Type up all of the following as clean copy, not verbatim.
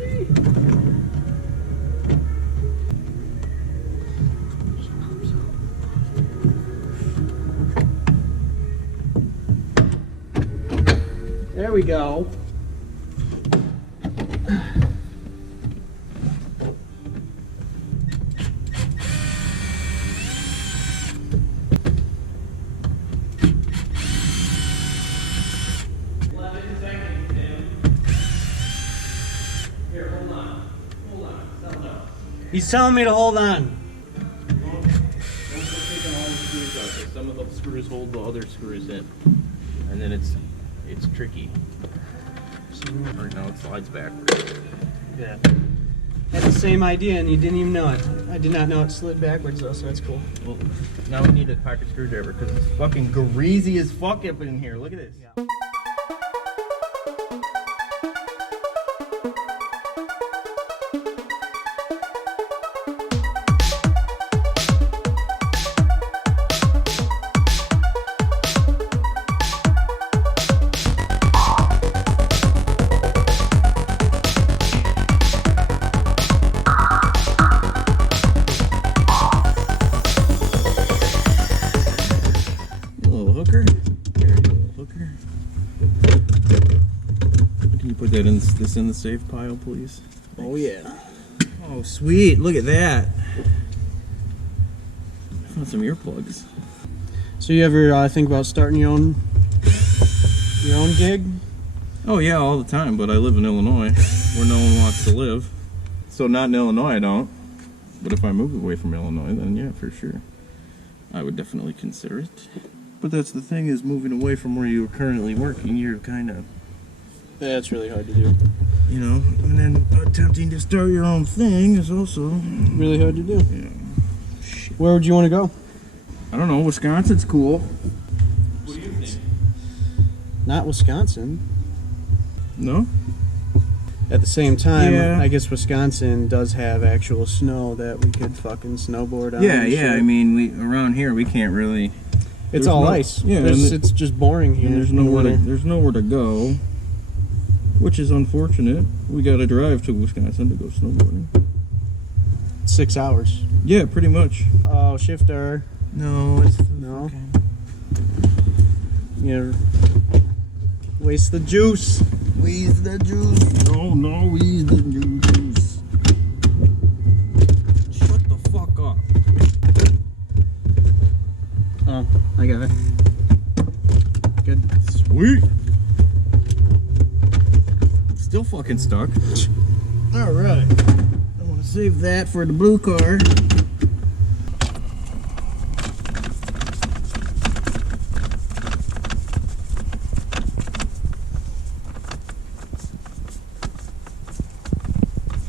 see. There we go. He's telling me to hold on. Don't take all the screws out, because some of the screws hold the other screws in. And then it's tricky. Right now it slides backwards. Yeah. Had the same idea and you didn't even know it. I did not know it slid backwards though, so that's cool. Well, now we need a pocket screwdriver because it's fucking greasy as fuck up in here. Look at this. Yeah. Put that in this in the safe pile, please. Oh yeah. Oh sweet, look at that. I found some earplugs. So you ever think about starting your own gig? Oh yeah, all the time, but I live in Illinois, where no one wants to live. So not in Illinois, I don't. But if I move away from Illinois, then yeah, for sure. I would definitely consider it. But that's the thing, is moving away from where you're currently working, you're kind of... Yeah, it's really hard to do. You know, and then attempting to start your own thing is also... really hard to do. Yeah. Shit. Where would you want to go? I don't know, Wisconsin's cool. What do you think? Not Wisconsin. No? At the same time, Yeah. I guess Wisconsin does have actual snow that we could fucking snowboard on. Yeah, and yeah, shit. I mean, around here we can't really... It's there's all no- ice. Yeah, It's just boring here. and there's nowhere to go, which is unfortunate. We got to drive to Wisconsin to go snowboarding. 6 hours. Yeah, pretty much. Oh, shifter. No, it's No. okay. You waste the juice. Wheeze the juice. No, wheeze the juice. Shut the fuck up. Oh, I got it. Good. Sweet. Still fucking stuck. All right. I want to save that for the blue car.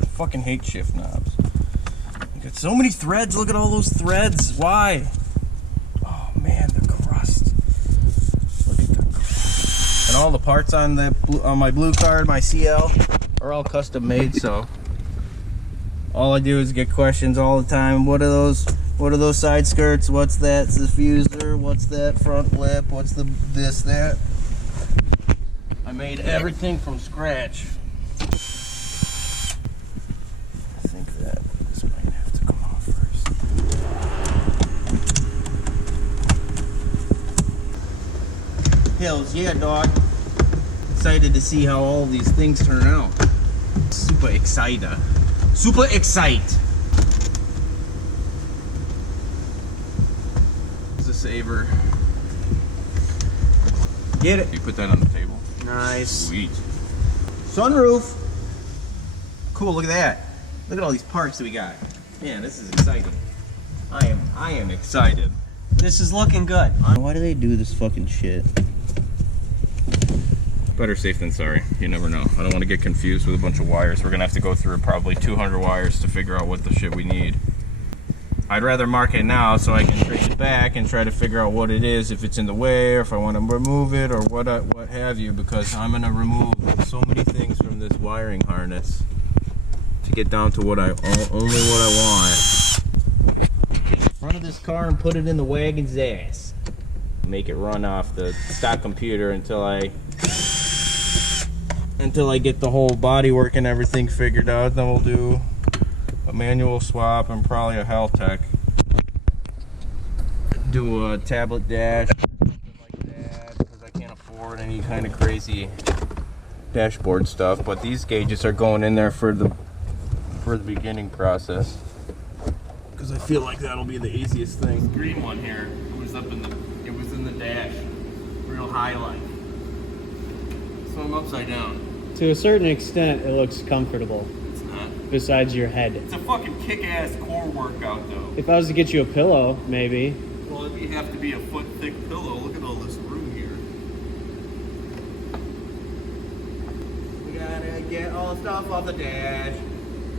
I fucking hate shift knobs. You got so many threads. Look at all those threads. Why? Oh man, the crust. Look at the crust. And all the parts on my blue card, my CL, are all custom made. So all I do is get questions all the time. What are those? What are those side skirts? What's that diffuser? What's that front lip? What's the this that? I made everything from scratch. I think that this might have to come off first. Hells yeah, dog. Excited to see how all these things turn out. Super excited. Super excited. It's a saver. Get it. You put that on the table. Nice. Sweet. Sunroof. Cool, look at that. Look at all these parts that we got. Man, this is exciting. I am excited. This is looking good. Why do they do this fucking shit? Better safe than sorry. You never know. I don't want to get confused with a bunch of wires. We're gonna have to go through probably 200 wires to figure out what the shit we need. I'd rather mark it now so I can trace it back and try to figure out what it is, if it's in the way, or if I want to remove it, or what have you, because I'm gonna remove so many things from this wiring harness to get down to only what I want. Front of this car and put it in the wagon's ass. Make it run off the stock computer until I until I get the whole body work and everything figured out. Then we'll do a manual swap and probably a Haltech. Do a tablet dash, something like that, because I can't afford any kind of crazy dashboard stuff. But these gauges are going in there for the beginning process, because I feel like that'll be the easiest thing. This green one here, it was in the dash, real highlight. So I'm upside down. To a certain extent, it looks comfortable. It's not. Besides your head. It's a fucking kick-ass core workout, though. If I was to get you a pillow, maybe. Well, it'd have to be a foot-thick pillow. Look at all this room here. We gotta get all the stuff off the dash.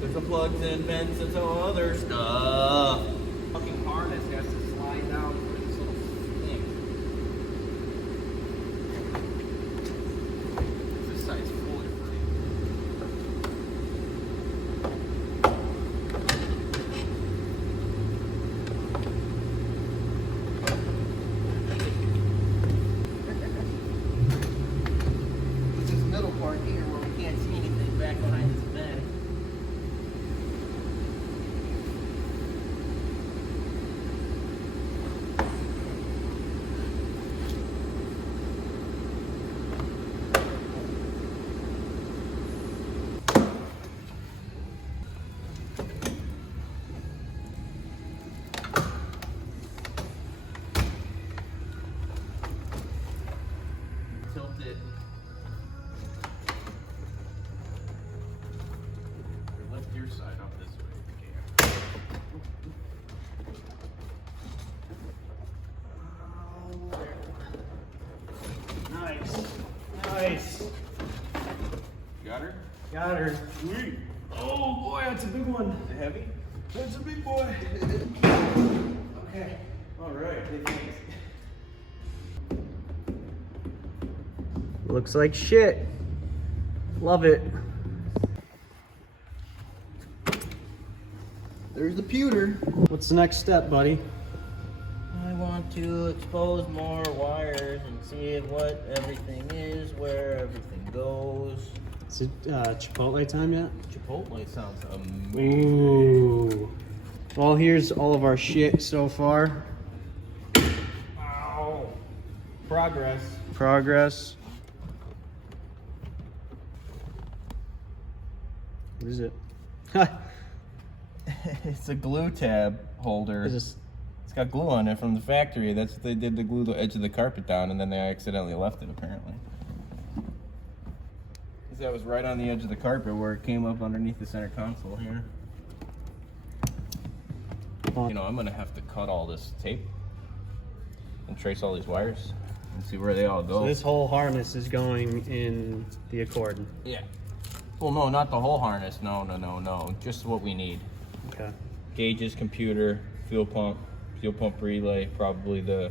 There's some plugs and vents and some other stuff. Fucking harness has to slide down for this little thing. This side's fully free. It's this middle part here where we can't see anything back behind this bed. Tilt it. Or lift your side up this way if you can. Nice. Nice. Got her? Got her. Sweet. Oh boy, that's a big one. Is it heavy? That's a big boy. Okay. Alright, thanks. Looks like shit. Love it. There's the pewter. What's the next step, buddy? I want to expose more wires and see what everything is, where everything goes. Is it Chipotle time yet? Chipotle sounds amazing. Ooh. Well, here's all of our shit so far. Ow. Progress. Progress. What is it? It's a glue tab holder. Is this? It's got glue on it from the factory. That's what they did to glue the edge of the carpet down, and then they accidentally left it, apparently. Because that was right on the edge of the carpet where it came up underneath the center console here. You know, I'm going to have to cut all this tape and trace all these wires and see where they all go. So this whole harness is going in the Accord. Yeah. Well, no, not the whole harness. No. Just what we need. Okay. Gauges, computer, fuel pump relay, probably the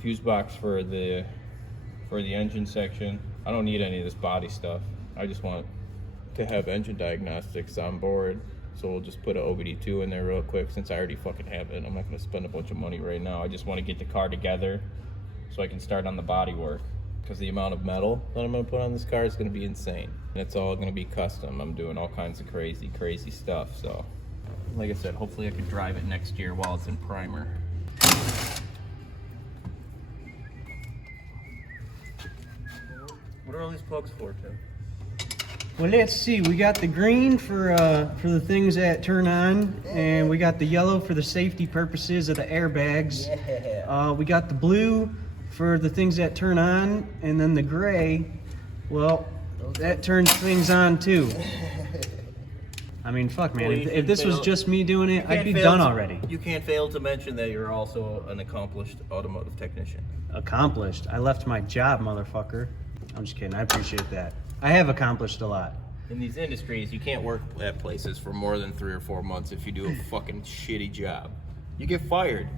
fuse box for the engine section. I don't need any of this body stuff. I just want to have engine diagnostics on board. So we'll just put an OBD2 in there real quick since I already fucking have it. I'm not gonna spend a bunch of money right now. I just want to get the car together so I can start on the body work. Because the amount of metal that I'm gonna put on this car is gonna be insane. And it's all gonna be custom. I'm doing all kinds of crazy stuff. So, like I said, hopefully I can drive it next year while it's in primer. What are all these plugs for, Tim? Well, let's see. We got the green for the things that turn on, and we got the yellow for the safety purposes of the airbags. Yeah. We got the blue for the things that turn on, and then the gray, well, that turns things on too. I mean, fuck, man. Well, If this was just me doing it, I'd be done already. You can't fail to mention that you're also an accomplished automotive technician. Accomplished. I left my job, motherfucker. I'm just kidding. I appreciate that. I have accomplished a lot. In these industries, you can't work at places for more than 3 or 4 months if you do a fucking shitty job. You get fired.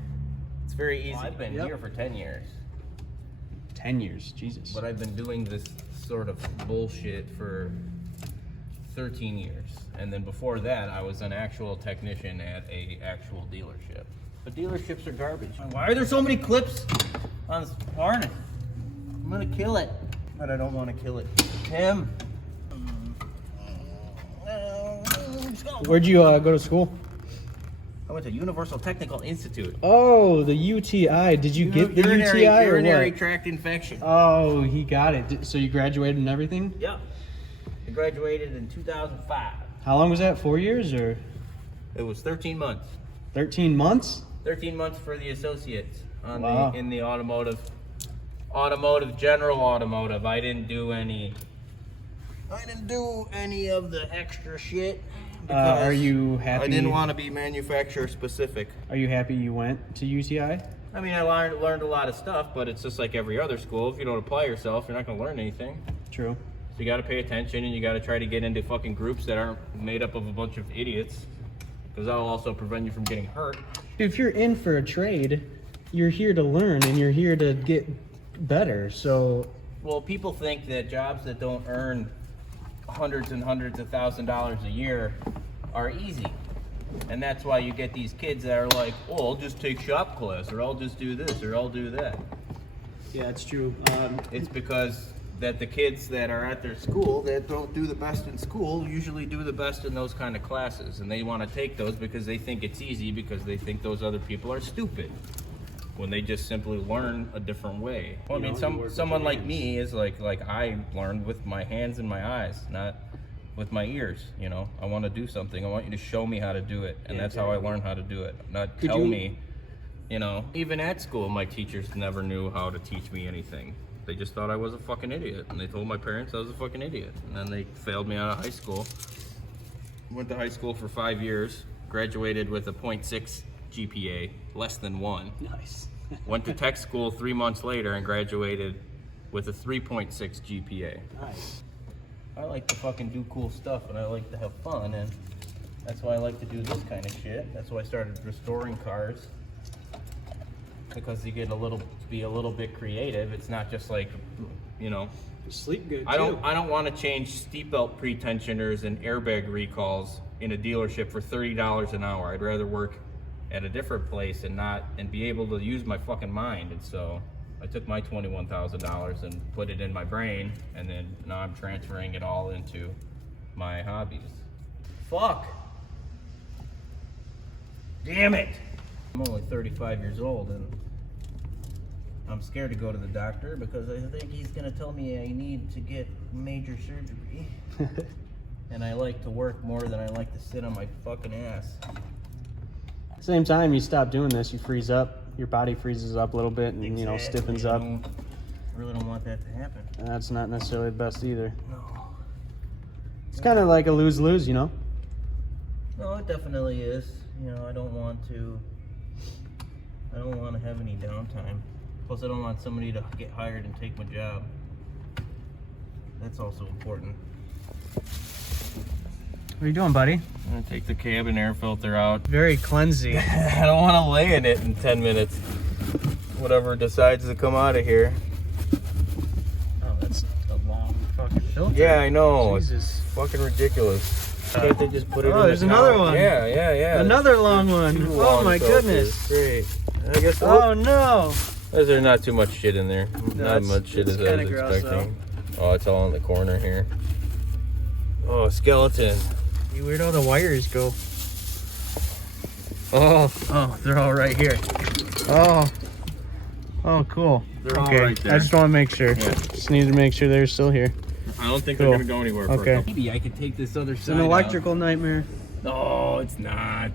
It's very easy. I've been here for 10 years. 10 years, Jesus. But I've been doing this sort of bullshit for 13 years. And then before that, I was an actual technician at a actual dealership. But dealerships are garbage. Why are there so many clips on this harness? I'm gonna kill it. But I don't want to kill it. Tim, Where'd you go to school? I went to Universal Technical Institute. Oh, the UTI. Did you get the UTI or urinary what? tract infection. Oh, he got it. So you graduated and everything? Yep. I graduated in 2005. How long was that? 4 years or? It was 13 months. 13 months? 13 months for the associates on Wow. in the automotive, general automotive. I didn't do any of the extra shit. Are you happy? I didn't want to be manufacturer specific. Are you happy you went to UTI? I mean, I learned a lot of stuff, but it's just like every other school. If you don't apply yourself, you're not going to learn anything. True. So you got to pay attention, and you got to try to get into fucking groups that aren't made up of a bunch of idiots, because that'll also prevent you from getting hurt. If you're in for a trade, you're here to learn and you're here to get better. So, Well, people think that jobs that don't earn hundreds and hundreds of $1,000s a year are easy. And that's why you get these kids that are like, oh, I'll just take shop class, or I'll just do this, or I'll do that. yeah, it's true. It's because that the kids that are at their school that don't do the best in school usually do the best in those kind of classes. And they want to take those because they think it's easy, because they think those other people are stupid, when they just simply learn a different way. Well, I mean, someone like me is like I learned with my hands and my eyes, not with my ears. You know, I want to do something. I want you to show me how to do it, and that's how I learn how to do it. Not tell me. You know, even at school, my teachers never knew how to teach me anything. They just thought I was a fucking idiot, and they told my parents I was a fucking idiot, and then they failed me out of high school. Went to high school for 5 years, graduated with a 0.6 GPA, less than 1. Nice. Went to tech school 3 months later and graduated with a 3.6 GPA. Nice. I like to fucking do cool stuff, and I like to have fun, and that's why I like to do this kind of shit. That's why I started restoring cars, because you get be a little bit creative. It's not just like, you know. You sleep good. I don't want to change seat belt pretensioners and airbag recalls in a dealership for $30 an hour. I'd rather work at a different place and be able to use my fucking mind. And so I took my $21,000 and put it in my brain, and then now I'm transferring it all into my hobbies. Fuck. Damn it. I'm only 35 years old, and I'm scared to go to the doctor because I think he's gonna tell me I need to get major surgery. And I like to work more than I like to sit on my fucking ass. Same time you stop doing this, you freeze up. Your body freezes up a little bit and Exactly. Stiffens up. I really don't want that to happen. And that's not necessarily the best either. No. It's kind of like a lose-lose, you know? No, it definitely is. You know, I don't want to have any downtime. Plus, I don't want somebody to get hired and take my job. That's also important. What are you doing, buddy? I'm gonna take the cabin air filter out. Very cleansy. I don't want to lay in it in 10 minutes. Whatever decides to come out of here. Oh, that's a long fucking filter. Yeah, I know. Jesus. It's fucking ridiculous. Can't they just put it in there's the another towel? one. Yeah. Another long one. Two Oh long my filters. goodness. Great. I guess. Oh no. There's not too much shit in there. Not That's- much shit it's as I was kinda gross, expecting. Oh, it's all in the corner here. Oh, skeleton. You weirdo, the wires go. Oh, they're all right here. Oh, cool. They're all Okay, right there. I just want to make sure. Yeah. Just need to make sure they're still here. I don't think Cool. they're gonna go anywhere. Okay. For a couple. Maybe I could take this other It's side. an electrical nightmare. No, it's not.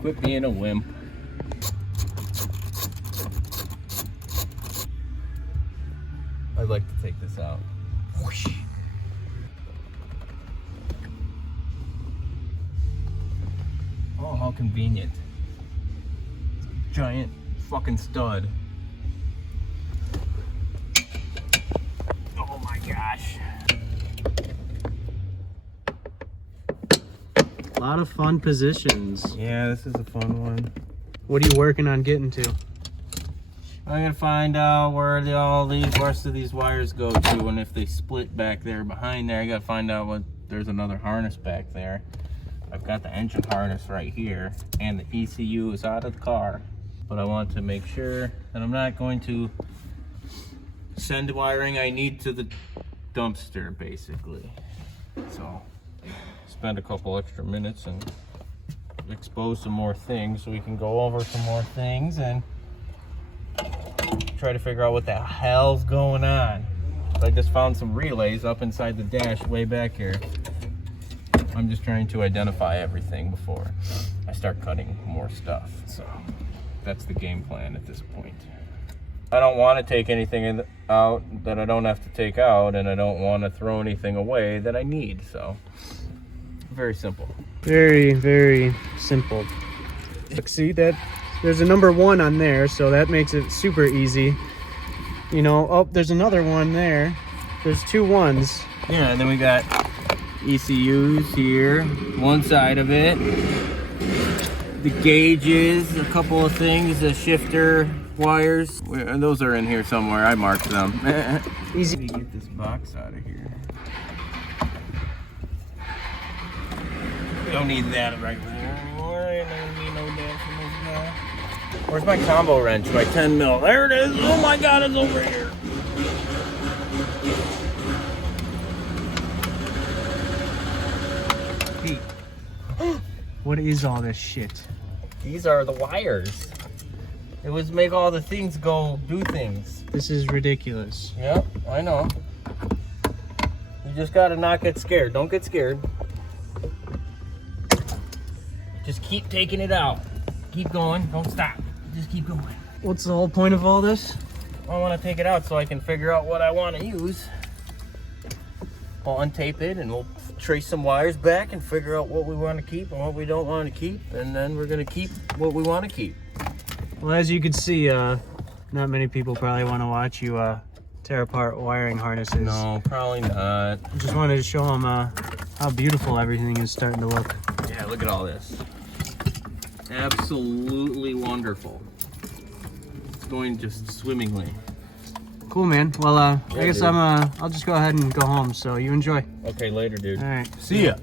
Quit being a wimp. I'd like to take this out. Whoosh. Oh, how convenient. Giant fucking stud. Oh my gosh. A lot of fun positions. Yeah, this is a fun one. What are you working on getting to? I'm gonna find out where all these rest of these wires go to, and if they split back there behind there. I gotta find out what there's another harness back there. I've got the engine harness right here, and the ECU is out of the car. But I want to make sure that I'm not going to send wiring I need to the dumpster, basically. So spend a couple extra minutes and expose some more things so we can go over some more things and try to figure out what the hell's going on. I just found some relays up inside the dash way back here. I'm just trying to identify everything before I start cutting more stuff. So that's the game plan at this point. I don't want to take anything out that I don't have to take out, and I don't want to throw anything away that I need. So very simple. Very, very simple. Look, see that there's a number 1 on there, so that makes it super easy. You know, oh, there's another one there. There's 2 1s. Yeah, and then we got ECUs here, one side of it. The gauges, a couple of things, the shifter wires. Those are in here somewhere. I marked them. Easy. Let me get this box out of here. We don't need that right there anymore. I don't need no damn from this guy. Where's my combo wrench? My 10 mil. There it is. Oh my god, it's over here. Pete, what is all this shit? These are the wires. It was make all the things go do things. This is ridiculous. Yep, I know. You just gotta not get scared. Don't get scared. Just keep taking it out. Keep going. Don't stop. Just keep going. What's the whole point of all this? I want to take it out so I can figure out what I want to use. I'll untape it and we'll trace some wires back and figure out what we want to keep and what we don't want to keep, and then we're going to keep what we want to keep. Well, as you can see, not many people probably want to watch you tear apart wiring harnesses. No, probably not. Just wanted to show them how beautiful everything is starting to look. Yeah, look at all this. Absolutely wonderful. It's going just swimmingly. Cool, man. Well, I guess dude. I'll just go ahead and go home. So you enjoy. Okay, later, dude. All right. See ya.